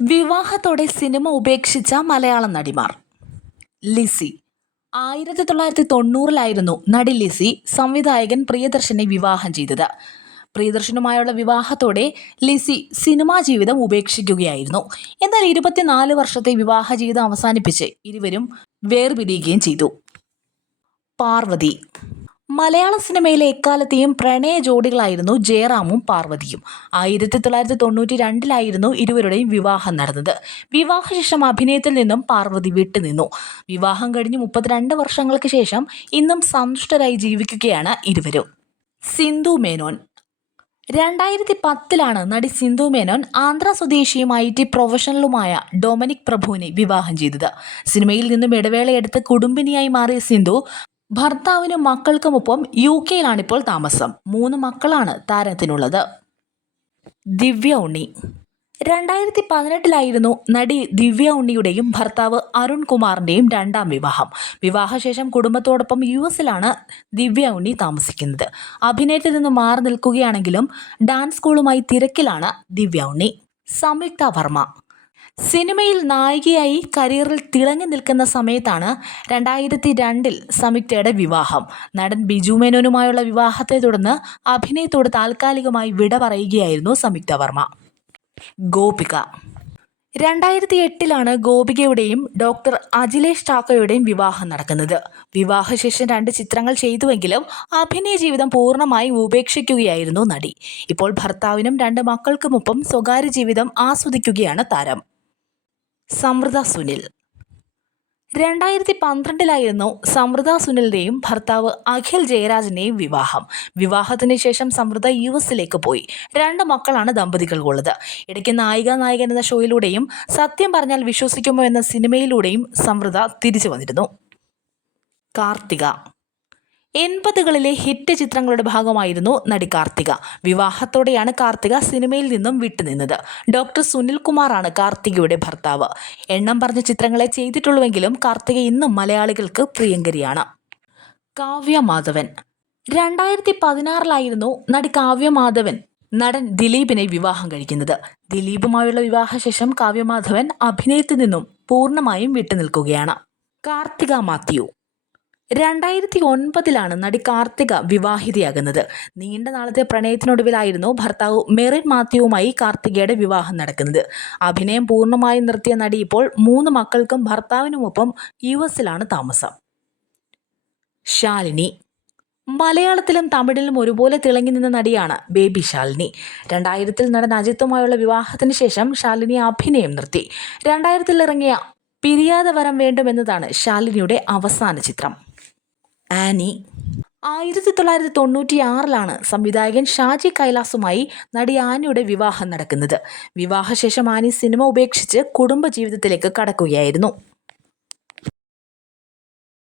വിവാഹത്തോടെ cinema ഉപേക്ഷിച്ച മലയാളം നടിമാർ. ലിസി. 1990-ലായിരുന്നു നടി ലിസി സംവിധായകൻ പ്രിയദർശനെ വിവാഹം ചെയ്തത്. പ്രിയദർശനുമായുള്ള വിവാഹത്തോടെ ലിസി സിനിമാ ജീവിതം ഉപേക്ഷിക്കുകയായിരുന്നു. എന്നാൽ 24 വർഷത്തെ വിവാഹ ജീവിതം അവസാനിപ്പിച്ച് ഇരുവരും വേർപിരിയുകയും ചെയ്തു. പാർവതി. മലയാള സിനിമയിലെ എക്കാലത്തെയും പ്രണയ ജോഡികളായിരുന്നു ജയറാമും പാർവതിയും. 1992-ലായിരുന്നു ഇരുവരുടെയും വിവാഹം നടന്നത്. വിവാഹശേഷം അഭിനയത്തിൽ നിന്നും പാർവതി വിട്ടുനിന്നു. വിവാഹം കഴിഞ്ഞ് 32 വർഷങ്ങൾക്ക് ശേഷം ഇന്നും സന്തുഷ്ടരായി ജീവിക്കുകയാണ് ഇരുവരും. സിന്ധു മേനോൻ. 2010-ലാണ് നടി സിന്ധു മേനോൻ ആന്ധ്ര സ്വദേശിയും IT പ്രൊഫഷണലുമായ ഡൊമിനിക് പ്രഭുവിനെ വിവാഹം ചെയ്തത്. സിനിമയിൽ നിന്നും ഇടവേളയെടുത്ത് കുടുംബിനിയായി മാറിയ സിന്ധു ഭർത്താവിനും മക്കൾക്കുമൊപ്പം UK-യിലാണിപ്പോൾ താമസം. 3 മക്കളാണ് താരത്തിനുള്ളത്. ദിവ്യ ഉണ്ണി. 2018-ലായിരുന്നു നടി ദിവ്യ ഉണ്ണിയുടെയും ഭർത്താവ് അരുൺ കുമാറിൻ്റെയും രണ്ടാം വിവാഹം. വിവാഹശേഷം കുടുംബത്തോടൊപ്പം US-ലാണ് ദിവ്യ ഉണ്ണി താമസിക്കുന്നത്. അഭിനയത്തിൽ നിന്ന് മാറി നിൽക്കുകയാണെങ്കിലും ഡാൻസ് സ്കൂളുമായി തിരക്കിലാണ് ദിവ്യ ഉണ്ണി. സംയുക്ത വർമ്മ. സിനിമയിൽ നായികയായി കരിയറിൽ തിളങ്ങി നിൽക്കുന്ന സമയത്താണ് 2002-ൽ സംയുക്തയുടെ വിവാഹം. നടൻ ബിജു മേനോനുമായുള്ള വിവാഹത്തെ തുടർന്ന് അഭിനയത്തോട് താൽക്കാലികമായി വിട പറയുകയായിരുന്നു സംയുക്ത വർമ്മ. ഗോപിക. 2008-ലാണ് ഗോപികയുടെയും ഡോക്ടർ അജിലേഷ് ഠാക്കറെയുടെയും വിവാഹം നടക്കുന്നത്. വിവാഹശേഷം 2 ചിത്രങ്ങൾ ചെയ്തുവെങ്കിലും അഭിനയ ജീവിതം പൂർണ്ണമായും ഉപേക്ഷിക്കുകയായിരുന്നു നടി. ഇപ്പോൾ ഭർത്താവിനും 2 മക്കൾക്കുമൊപ്പം സ്വകാര്യ ജീവിതം ആസ്വദിക്കുകയാണ് താരം. സമൃദ്ധ സുനിൽ. 2012-ലായിരുന്നു സമൃദ്ധ സുനിലിൻ്റെയും ഭർത്താവ് അഖിൽ ജയരാജിൻ്റെയും വിവാഹം. വിവാഹത്തിന് ശേഷം സമൃദ്ധ US-ലേക്ക് പോയി. 2 മക്കളാണ് ദമ്പതികൾക്കുള്ളത്. ഇടയ്ക്ക് നായികൻ എന്ന ഷോയിലൂടെയും സത്യം പറഞ്ഞാൽ വിശ്വസിക്കുമോ എന്ന സിനിമയിലൂടെയും സമൃദ്ധ തിരിച്ചു വന്നിരുന്നു. കാർത്തിക. 80-കളിലെ ഹിറ്റ് ചിത്രങ്ങളുടെ ഭാഗമായിരുന്നു നടി കാർത്തിക. വിവാഹത്തോടെയാണ് കാർത്തിക സിനിമയിൽ നിന്നും വിട്ടുനിന്നത്. ഡോക്ടർ സുനിൽ കുമാറാണ് കാർത്തികയുടെ ഭർത്താവ്. എണ്ണം പറഞ്ഞ ചിത്രങ്ങളെ ചെയ്തിട്ടുള്ളൂവെങ്കിലും കാർത്തിക ഇന്നും മലയാളികൾക്ക് പ്രിയങ്കരിയാണ്. കാവ്യ മാധവൻ. 2016-ലായിരുന്നു നടി കാവ്യ മാധവൻ നടൻ ദിലീപിനെ വിവാഹം കഴിക്കുന്നത്. ദിലീപുമായുള്ള വിവാഹശേഷം കാവ്യ മാധവൻ അഭിനയത്തിൽ നിന്നും പൂർണ്ണമായും വിട്ടുനിൽക്കുകയാണ്. കാർത്തിക മാത്യു. 2009-ലാണ് നടി കാർത്തിക വിവാഹിതയാകുന്നത്. നീണ്ട നാളത്തെ പ്രണയത്തിനൊടുവിലായിരുന്നു ഭർത്താവ് മെറിൻ മാത്യുവുമായി കാർത്തികയുടെ വിവാഹം നടക്കുന്നത്. അഭിനയം പൂർണ്ണമായും നിർത്തിയ നടി ഇപ്പോൾ 3 മക്കൾക്കും ഭർത്താവിനുമൊപ്പം US-ലാണ് താമസം. ശാലിനി. മലയാളത്തിലും തമിഴിലും ഒരുപോലെ തിളങ്ങി നിന്ന നടിയാണ് ബേബി ശാലിനി. 2000-ൽ നടൻ അജിത്തുമായുള്ള വിവാഹത്തിന് ശേഷം ശാലിനി അഭിനയം നിർത്തി. 2000-ൽ ഇറങ്ങിയ പിരിയാതെ വരം വേണ്ടും എന്നതാണ് ശാലിനിയുടെ അവസാന ചിത്രം. ആനി. 1996-ലാണ് സംവിധായകൻ ഷാജി കൈലാസുമായി നടി ആനിയുടെ വിവാഹം നടക്കുന്നത്. വിവാഹശേഷം ആനി സിനിമ ഉപേക്ഷിച്ച് കുടുംബജീവിതത്തിലേക്ക് കടക്കുകയായിരുന്നു.